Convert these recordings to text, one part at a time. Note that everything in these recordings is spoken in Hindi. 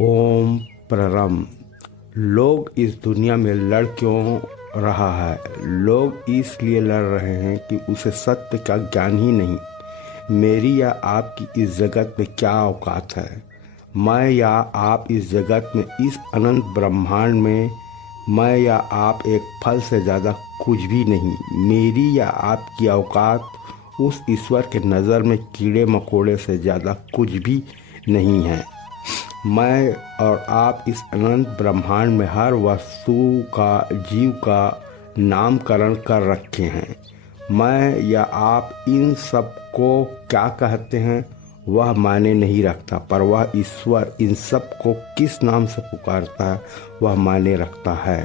ओम परम। लोग इस दुनिया में लड़ क्यों रहा है? लोग इसलिए लड़ रहे हैं कि उसे सत्य का ज्ञान ही नहीं। मेरी या आपकी इस जगत में क्या औकात है? मैं या आप इस जगत में, इस अनंत ब्रह्मांड में, मैं या आप एक फल से ज़्यादा कुछ भी नहीं। मेरी या आपकी औकात उस ईश्वर के नज़र में कीड़े मकोड़े से ज़्यादा कुछ भी नहीं है। मैं और आप इस अनंत ब्रह्मांड में हर वस्तु का, जीव का नामकरण कर रखे हैं। मैं या आप इन सब को क्या कहते हैं वह मायने नहीं रखता, पर वह ईश्वर इन सब को किस नाम से पुकारता है वह मायने रखता है।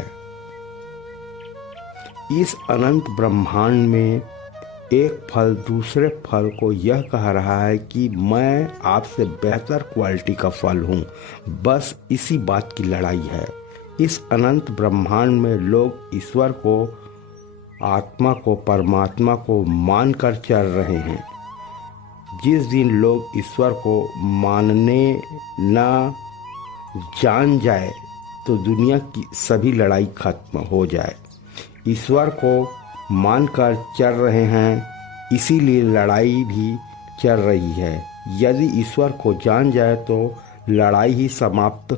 इस अनंत ब्रह्मांड में एक फल दूसरे फल को यह कह रहा है कि मैं आपसे बेहतर क्वालिटी का फल हूँ। बस इसी बात की लड़ाई है। इस अनंत ब्रह्मांड में लोग ईश्वर को, आत्मा को, परमात्मा को मानकर चल रहे हैं। जिस दिन लोग ईश्वर को मानने न जान जाए तो दुनिया की सभी लड़ाई खत्म हो जाए। ईश्वर को मानकर चल रहे हैं, इसीलिए लड़ाई भी चल रही है। यदि ईश्वर को जान जाए तो लड़ाई ही समाप्त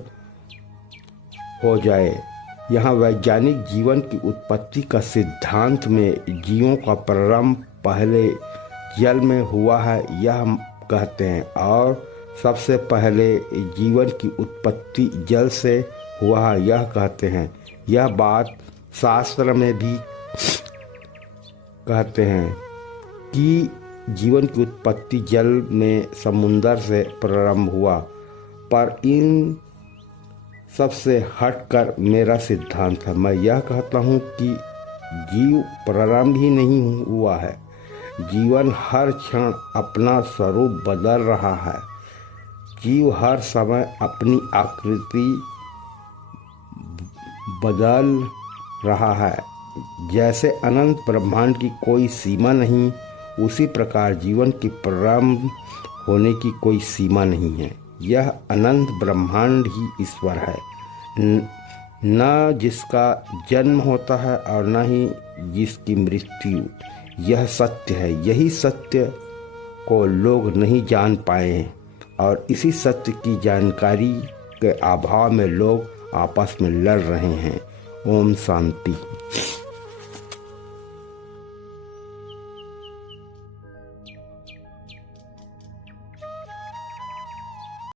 हो जाए। यहाँ वैज्ञानिक जीवन की उत्पत्ति का सिद्धांत में जीवों का प्रारंभ पहले जल में हुआ है यह कहते हैं, और सबसे पहले जीवन की उत्पत्ति जल से हुआ है यह कहते हैं। यह बात शास्त्र में भी कहते हैं कि जीवन की उत्पत्ति जल में, समुंदर से प्रारंभ हुआ। पर इन सबसे हटकर मेरा सिद्धांत है। मैं यह कहता हूँ कि जीव प्रारंभ ही नहीं हुआ है। जीवन हर क्षण अपना स्वरूप बदल रहा है। जीव हर समय अपनी आकृति बदल रहा है। जैसे अनंत ब्रह्मांड की कोई सीमा नहीं, उसी प्रकार जीवन की प्रारंभ होने की कोई सीमा नहीं है। यह अनंत ब्रह्मांड ही ईश्वर है, न जिसका जन्म होता है और न ही जिसकी मृत्यु। यह सत्य है। यही सत्य को लोग नहीं जान पाए और इसी सत्य की जानकारी के अभाव में लोग आपस में लड़ रहे हैं। ओम शांति।